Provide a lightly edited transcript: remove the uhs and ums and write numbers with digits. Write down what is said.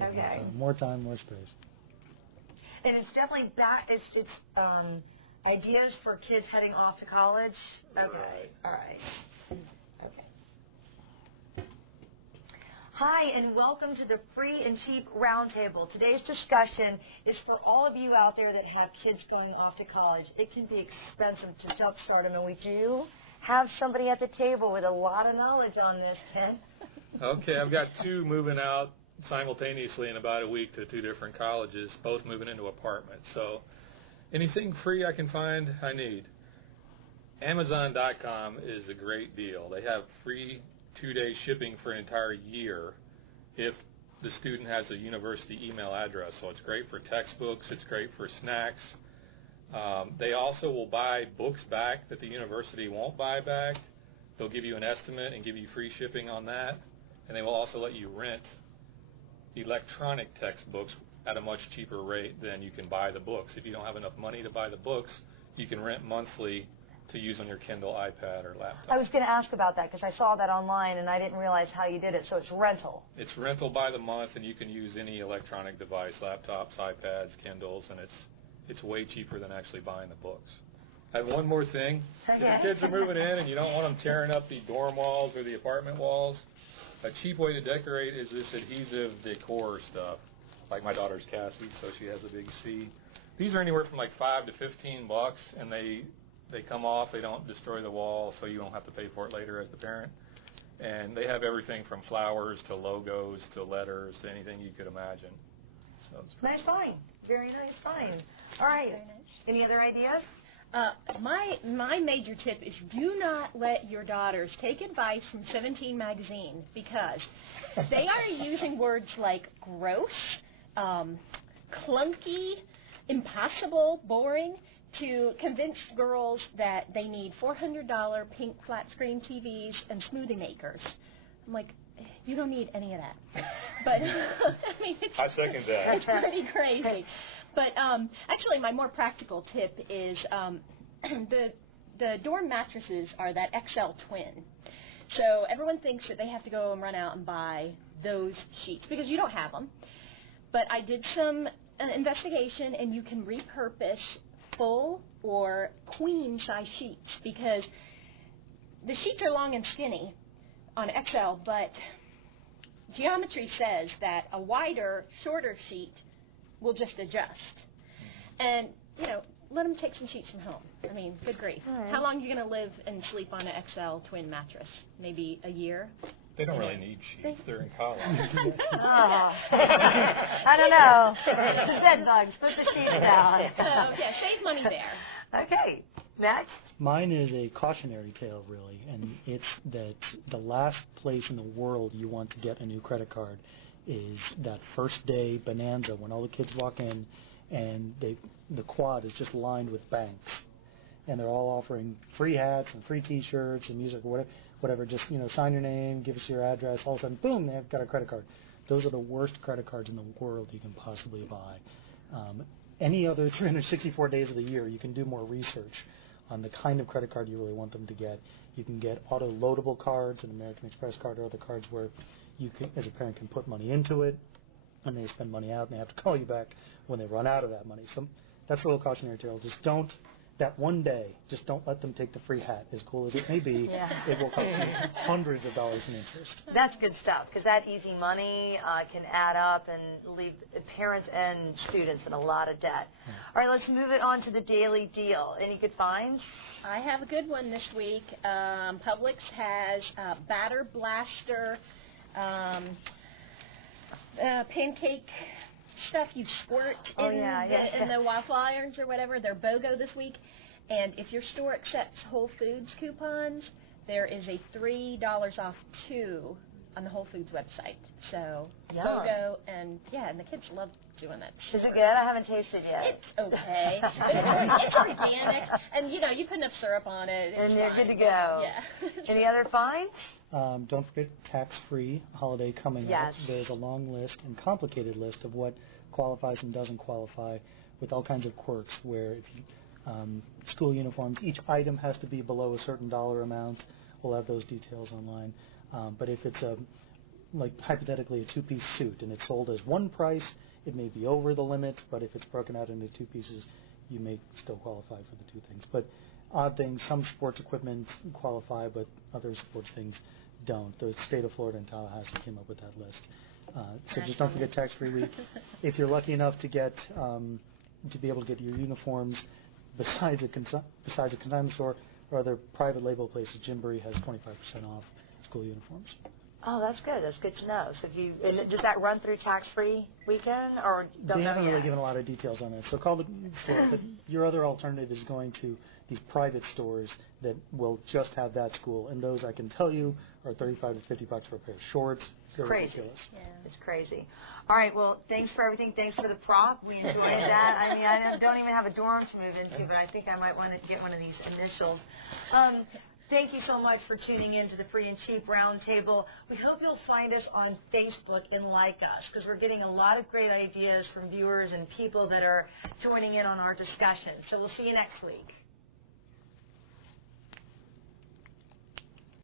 Okay. More time, more space. And it's definitely it's ideas for kids heading off to college. Okay. All right. Okay. Hi, and welcome to the Free and Cheap Roundtable. Today's discussion is for all of you out there that have kids going off to college. It can be expensive to jumpstart them, and we do have somebody at the table with a lot of knowledge on this, Ken. Okay, I've got two moving out simultaneously in about a week to two different colleges, both moving into apartments. So anything free I can find, I need. Amazon.com is a great deal. They have free 2-day shipping for an entire year if the student has a university email address. So it's great for textbooks. It's great for snacks. They also will buy books back that the university won't buy back. They'll give you an estimate and give you free shipping on that. And they will also let you rent electronic textbooks at a much cheaper rate than you can buy the books. If you don't have enough money to buy the books, you can rent monthly to use on your Kindle, iPad, or laptop. I was going to ask about that because I saw that online and I didn't realize how you did it. So it's rental. It's rental by the month, and you can use any electronic device, laptops, iPads, Kindles, and it's way cheaper than actually buying the books. I have one more thing. Okay. If your kids are moving in and you don't want them tearing up the dorm walls or the apartment walls, a cheap way to decorate is this adhesive decor stuff. Like my daughter's Cassie, so she has a big C. These are anywhere from like $5 to $15, and they come off. They don't destroy the wall, so you don't have to pay for it later as the parent. And they have everything from flowers to logos to letters to anything you could imagine. So it's Nice find. Very nice find. All right. Very nice. Any other ideas? My major tip is do not let your daughters take advice from 17 magazine because they are using words like gross, clunky, impossible, boring to convince girls that they need $400 pink flat screen TVs and smoothie makers. I'm like, you don't need any of that. But I mean, I second that. It's pretty crazy. But actually, my more practical tip is the dorm mattresses are that XL twin. So everyone thinks that they have to go and run out and buy those sheets because you don't have them. But I did some investigation, and you can repurpose full or queen size sheets because the sheets are long and skinny on XL, but geometry says that a wider, shorter sheet will just adjust. And, you know, let them take some sheets from home. I mean, good grief. Right. How long are you going to live and sleep on an XL twin mattress? Maybe a year? They don't really need sheets. They're in college. I don't know. Bed bugs. Put the sheets down. So, yeah, save money there. Okay. Next. Mine is a cautionary tale, really, and it's that the last place in the world you want to get a new credit card is that first day bonanza when all the kids walk in and the quad is just lined with banks, and they're all offering free hats and free T-shirts and music or whatever. Just, you know, sign your name, give us your address. All of a sudden, boom, they've got a credit card. Those are the worst credit cards in the world you can possibly buy. Any other 364 days of the year, you can do more research on the kind of credit card you really want them to get. You can get auto-loadable cards, an American Express card, or other cards where you can, as a parent, can put money into it, and they spend money out, and they have to call you back when they run out of that money. So that's a little cautionary tale. Just don't, that one day, just don't let them take the free hat. As cool as it may be, it will cost you hundreds of dollars in interest. That's good stuff because that easy money can add up and leave parents and students in a lot of debt. All right, let's move it on to the daily deal. Any good finds? I have a good one this week. Publix has Batter Blaster pancake stuff you squirt in the waffle irons or whatever. They're BOGO this week. And if your store accepts Whole Foods coupons, there is a $3 off 2 on the Whole Foods website. So BOGO, and the kids love doing that. Is it good? I haven't tasted yet. It's okay. But it's organic, and you know, you put enough syrup on it. And they're good to go. Yeah. Any other finds? Don't forget tax-free holiday coming up. There's a long list and complicated list of what qualifies and doesn't qualify, with all kinds of quirks where if you, school uniforms, each item has to be below a certain dollar amount. We'll have those details online. But if it's a like hypothetically, a two-piece suit, and it's sold as one price. It may be over the limit, but if it's broken out into two pieces, you may still qualify for the two things. But odd things, some sports equipment qualify, but other sports things don't. The state of Florida and Tallahassee came up with that list. So just don't forget tax-free week. If you're lucky enough to get to be able to get your uniforms besides a consignment store or other private label places, Gymboree has 25% off school uniforms. Oh, that's good. That's good to know. So if you does that run through tax-free weekend or don't They know haven't yet? really given a lot of details on that. So call the store. But your other alternative is going to these private stores that will just have that school, and those I can tell you are $35 to $50 for a pair of shorts. They're ridiculous. Yeah. It's crazy. All right, well, thanks for everything. Thanks for the prop. We enjoyed that. I mean, I don't even have a dorm to move into, but I think I might want to get one of these initials. Thank you so much for tuning in to the Free and Cheap Roundtable. We hope you'll find us on Facebook and like us, because we're getting a lot of great ideas from viewers and people that are joining in on our discussion. So we'll see you next week.